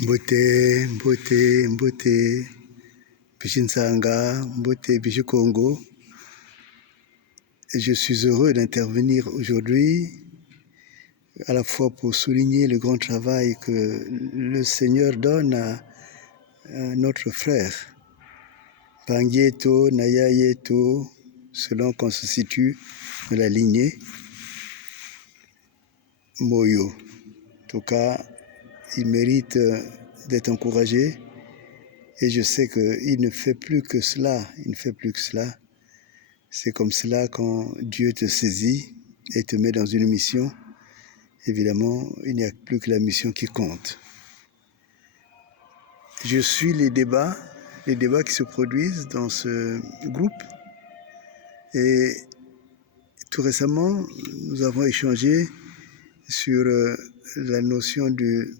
Mbote, Mbote, Mbote, Pichinsanga, Mbote, Pichikongo. Je suis heureux d'intervenir aujourd'hui, à la fois pour souligner le grand travail que le Seigneur donne à notre frère, Pangieto, Nayayeto, selon qu'on se situe dans la lignée Moyo. En tout cas, il mérite d'être encouragé et je sais qu'il ne fait plus que cela, C'est comme cela quand Dieu te saisit et te met dans une mission. Évidemment, il n'y a plus que la mission qui compte. Je suis les débats qui se produisent dans ce groupe. Et tout récemment, nous avons échangé sur la notion du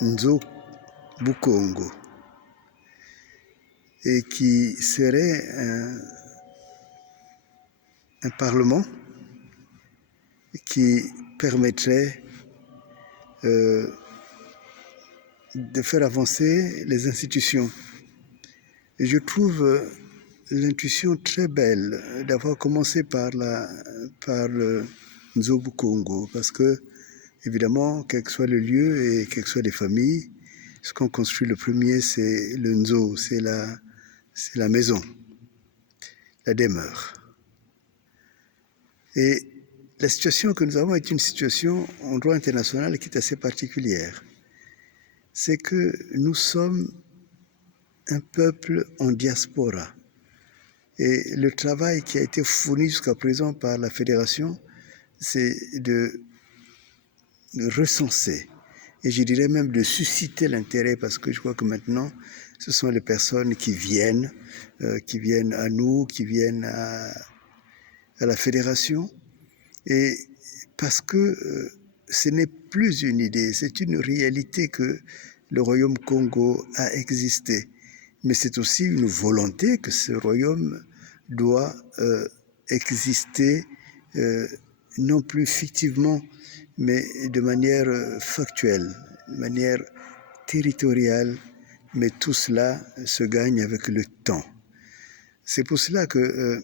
Nzo Bukongo, et qui serait un parlement qui permettrait de faire avancer les institutions. Et je trouve l'intuition très belle d'avoir commencé par le Nzo Bukongo, parce que, évidemment, quel que soit le lieu et quelles que soient les familles, ce qu'on construit le premier, c'est le Nzo, c'est la maison, la demeure. Et la situation que nous avons est une situation en droit international qui est assez particulière. C'est que nous sommes un peuple en diaspora. Et le travail qui a été fourni jusqu'à présent par la fédération, c'est de recenser, et je dirais même de susciter l'intérêt, parce que je crois que maintenant, ce sont les personnes qui viennent à nous, qui viennent à la fédération, et parce que ce n'est plus une idée, c'est une réalité que le royaume Congo a existé. Mais c'est aussi une volonté que ce royaume doit exister, non plus fictivement, mais de manière factuelle, de manière territoriale, mais tout cela se gagne avec le temps. C'est pour cela que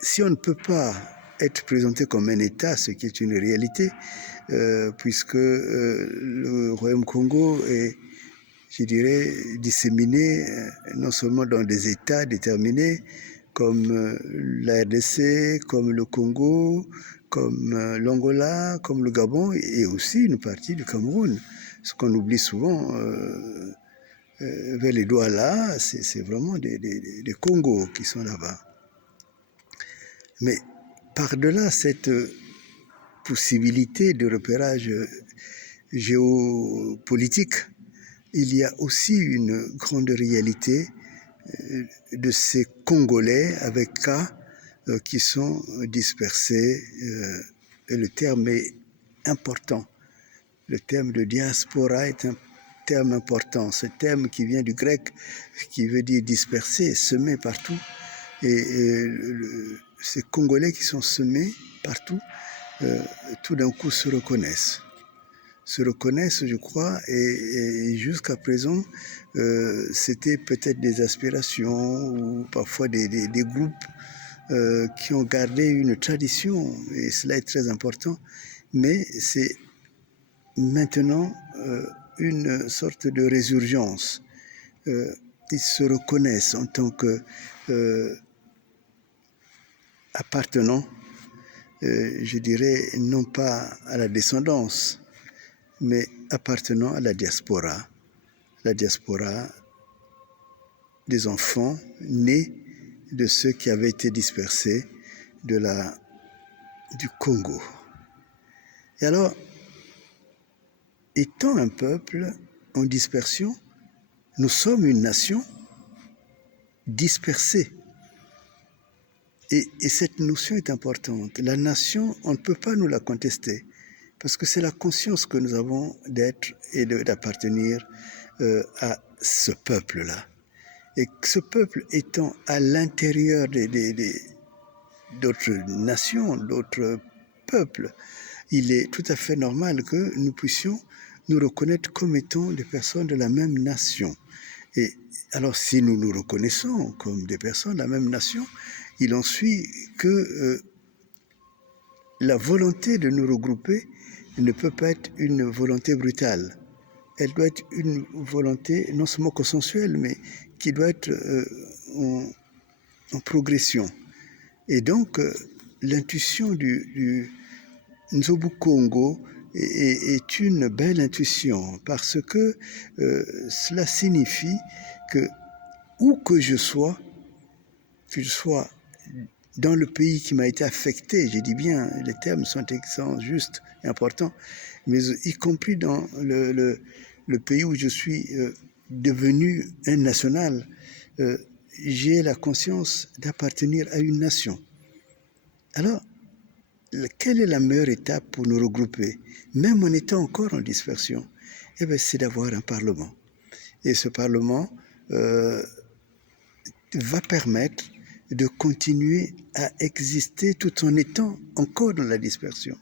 si on ne peut pas être présenté comme un État, ce qui est une réalité, puisque le Royaume Congo est, je dirais, disséminé non seulement dans des États déterminés, comme la RDC, comme le Congo, comme l'Angola, comme le Gabon, et aussi une partie du Cameroun. Ce qu'on oublie souvent vers les Douala, c'est vraiment des Congos qui sont là-bas. Mais par-delà cette possibilité de repérage géopolitique, il y a aussi une grande réalité de ces Congolais avec cas qui sont dispersés. Et le terme est important. Le terme de diaspora est un terme important. Ce terme qui vient du grec, qui veut dire disperser, semer partout. Et ces Congolais qui sont semés partout, tout d'un coup se reconnaissent, je crois, et jusqu'à présent, c'était peut-être des aspirations ou parfois des groupes qui ont gardé une tradition, et cela est très important, mais c'est maintenant une sorte de résurgence. Ils se reconnaissent en tant que appartenant, je dirais, non pas à la descendance, mais appartenant à la diaspora des enfants nés de ceux qui avaient été dispersés du Congo. Et alors, étant un peuple en dispersion, nous sommes une nation dispersée. Et cette notion est importante. La nation, on ne peut pas nous la contester, parce que c'est la conscience que nous avons d'être et d'appartenir à ce peuple-là. Et ce peuple étant à l'intérieur d'autres nations, d'autres peuples, il est tout à fait normal que nous puissions nous reconnaître comme étant des personnes de la même nation. Et alors, si nous nous reconnaissons comme des personnes de la même nation, il en suit que la volonté de nous regrouper ne peut pas être une volonté brutale. Elle doit être une volonté non seulement consensuelle, mais qui doit être en progression. Et donc, l'intuition du Nzobu Congo est une belle intuition parce que cela signifie que où que je sois dans le pays qui m'a été affecté, je dis bien, les termes sont justes et importants, mais y compris dans le pays où je suis devenu un national, j'ai la conscience d'appartenir à une nation. Alors, quelle est la meilleure étape pour nous regrouper, même en étant encore en dispersion? Eh bien, c'est d'avoir un Parlement. Et ce Parlement va permettre de continuer à exister tout en étant encore dans la dispersion.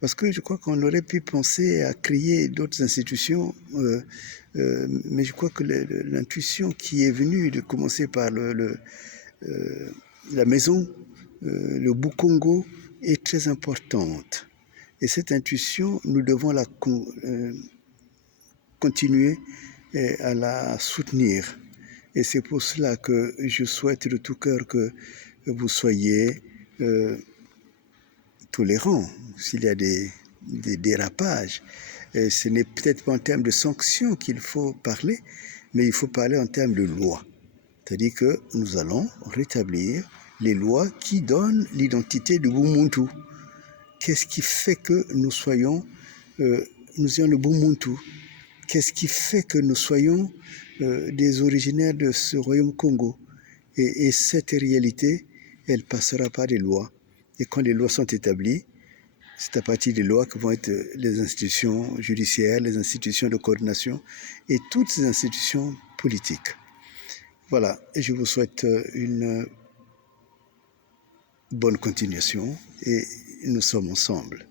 Parce que je crois qu'on aurait pu penser à créer d'autres institutions, mais je crois que l'intuition qui est venue de commencer par la maison, le Bukongo, est très importante. Et cette intuition, nous devons la continuer à la soutenir. Et c'est pour cela que je souhaite de tout cœur que vous soyez tolérants s'il y a des dérapages. Et ce n'est peut-être pas en termes de sanctions qu'il faut parler, mais il faut parler en termes de loi. C'est-à-dire que nous allons rétablir les lois qui donnent l'identité de Bumuntu. Qu'est-ce qui fait que nous ayons le Bumuntu? Qu'est-ce qui fait que nous soyons des originaires de ce royaume Congo? Et cette réalité, elle passera par des lois. Et quand les lois sont établies, c'est à partir des lois que vont être les institutions judiciaires, les institutions de coordination et toutes ces institutions politiques. Voilà, et je vous souhaite une bonne continuation et nous sommes ensemble.